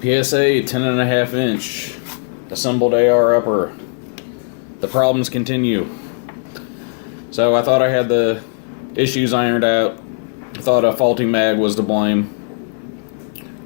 PSA 10.5 inch assembled AR upper. The problems continue. So I thought I had the issues ironed out. I thought a faulty mag was to blame,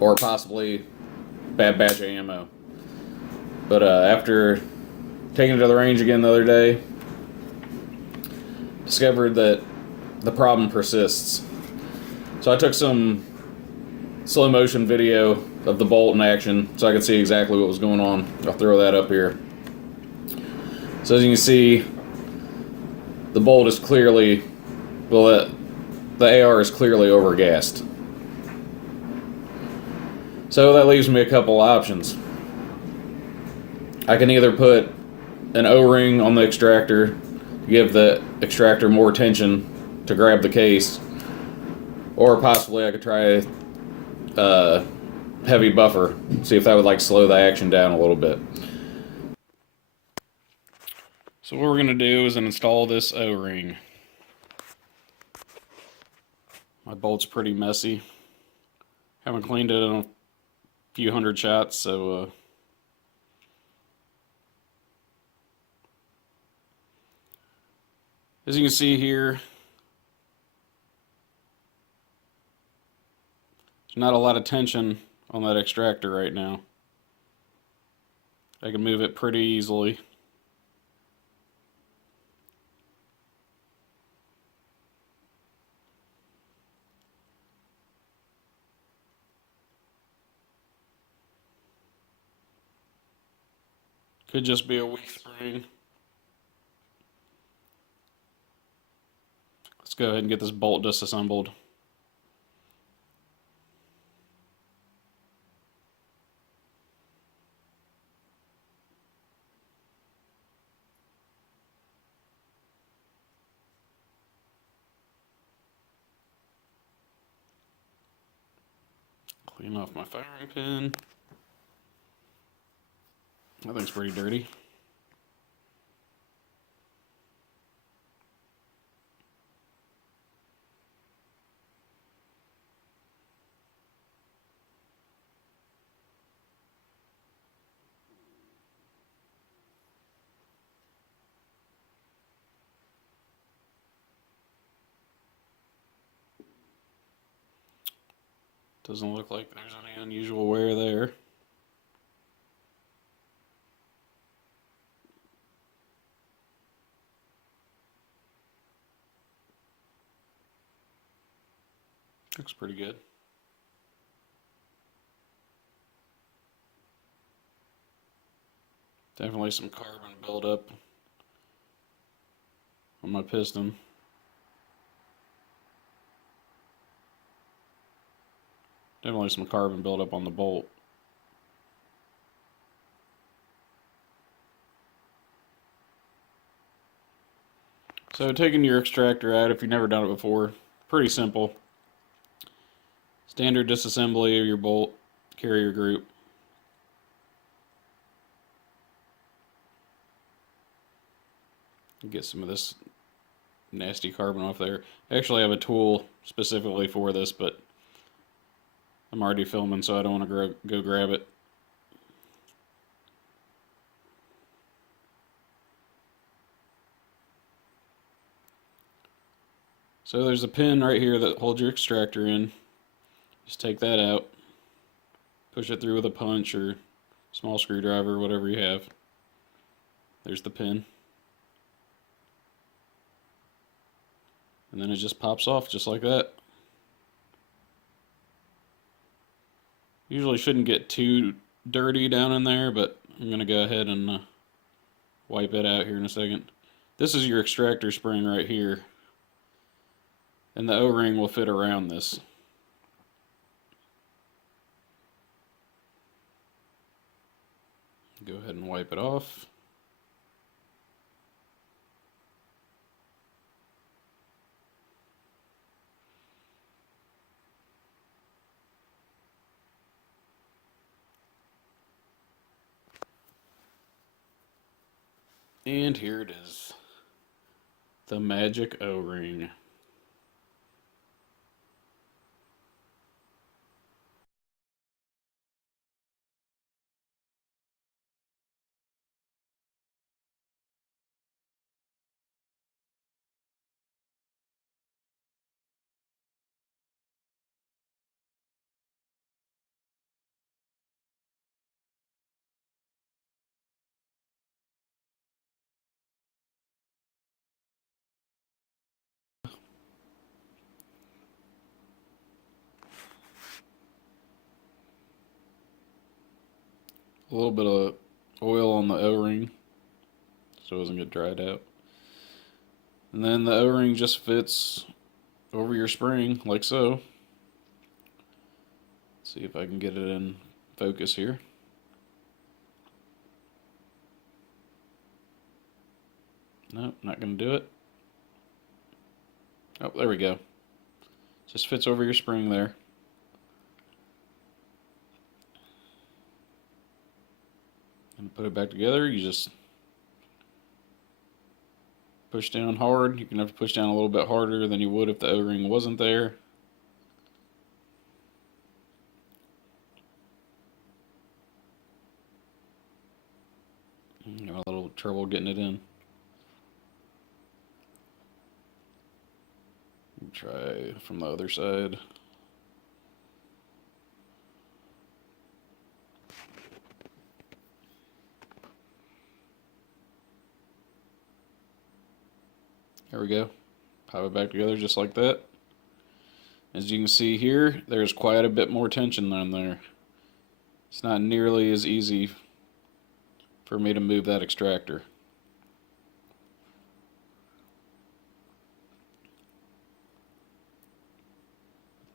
or possibly bad batch of ammo. But after taking it to the range again the other day, discovered that the problem persists. So I took some slow motion video of the bolt in action so I could see exactly what was going on. I'll throw that up here. So as you can see, the bolt is clearly, well, the AR is clearly overgassed. So that leaves me a couple options. I can either put an O-ring on the extractor to give the extractor more tension to grab the case, or possibly I could try heavy buffer, see if that would slow the action down a little bit. So what we're going to do is install this O-ring. My bolt's pretty messy. Haven't cleaned it in a few hundred shots, so as you can see here, there's not a lot of tension on that extractor right now. I can move it pretty easily. Could just be a weak spring. Let's go ahead and get this bolt disassembled. Clean off my firing pin. That thing's pretty dirty. Doesn't look like there's any unusual wear there. Looks pretty good. Definitely some carbon buildup on my piston. Definitely some carbon buildup on the bolt. So taking your extractor out, if you've never done it before, pretty simple. Standard disassembly of your bolt carrier group. Get some of this nasty carbon off there. I actually have a tool specifically for this, but I'm already filming, so I don't want to go grab it. So there's a pin right here that holds your extractor in. Just take that out, push it through with a punch or small screwdriver, whatever you have. There's the pin. And then it just pops off just like that. Usually shouldn't get too dirty down in there, but I'm going to go ahead and wipe it out here in a second. This is your extractor spring right here, and the O-ring will fit around this. Go ahead and wipe it off. And here it is, the magic O-ring. a little bit of oil on the O-ring so it doesn't get dried out. And then the O-ring just fits over your spring like so. Let's see if I can get it in focus here. Nope, not going to do it. Oh, there we go. Just fits over your spring there. And put it back together, you just push down hard. You're going to have to push down a little bit harder than you would if the O-ring wasn't there. You have a little trouble getting it in. Try from the other side. There we go. Pop it back together just like that. As you can see here, there's quite a bit more tension on there. It's not nearly as easy for me to move that extractor.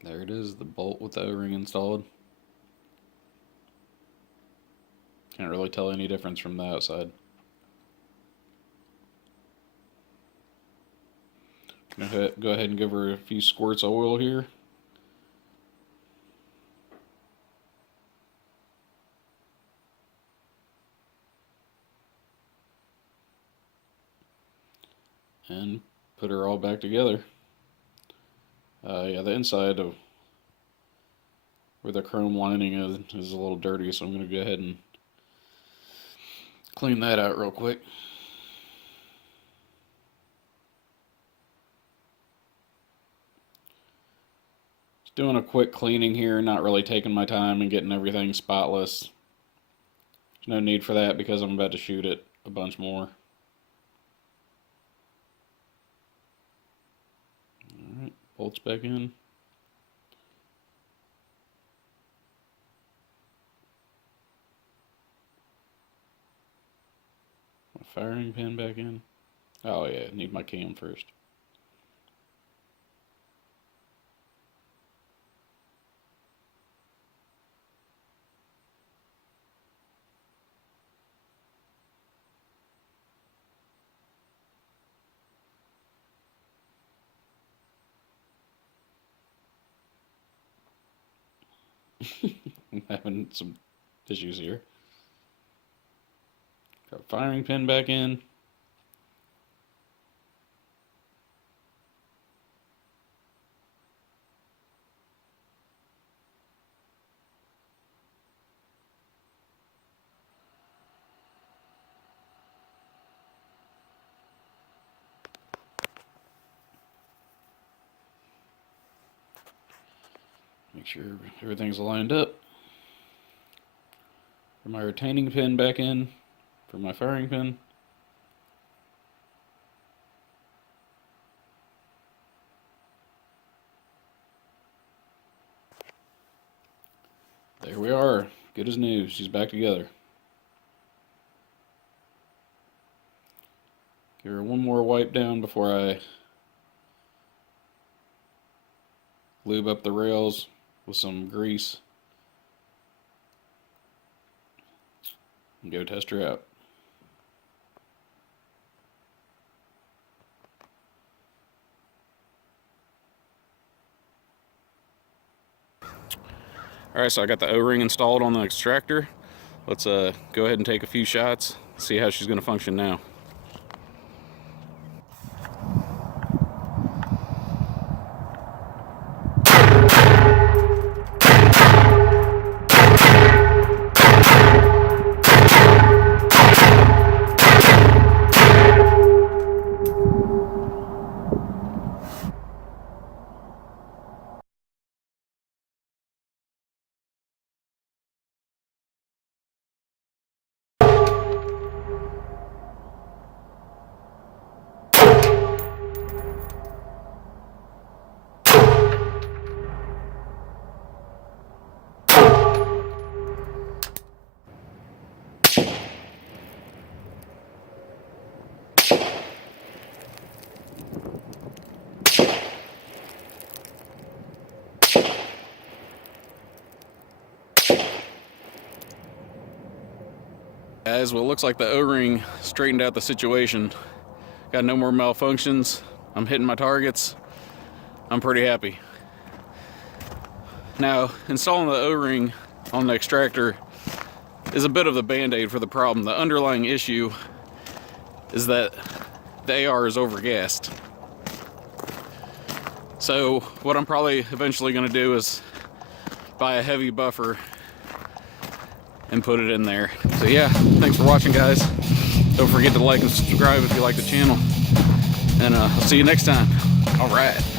There it is, the bolt with the O-ring installed. Can't really tell any difference from the outside. Go ahead and give her a few squirts of oil here. And put her all back together. Yeah, the inside of where the chrome lining is a little dirty, so I'm going to go ahead and clean that out real quick. Just doing a quick cleaning here, not really taking my time and getting everything spotless. There's no need for that because I'm about to shoot it a bunch more. Alright, bolts back in. My firing pin back in. Oh yeah, I need my cam first. I'm having some issues here. Got firing pin back in. Make sure everything's lined up. Put my retaining pin back in for my firing pin. There we are. Good as new. She's back together. Give her one more wipe down before I lube up the rails with some grease and go test her out. Alright, so I got the O-ring installed on the extractor. Let's go ahead and take a few shots, see how she's going to function now. Guys, well, it looks like the O-ring straightened out the situation. Got no more malfunctions. I'm hitting my targets. I'm pretty happy. Now, installing the O-ring on the extractor is a bit of the band-aid for the problem. The underlying issue is that the AR is overgassed. So what I'm probably eventually going to do is buy a heavy buffer and put it in there. So yeah, thanks for watching, guys. Don't forget to like and subscribe if you like the channel. And I'll see you next time. All right.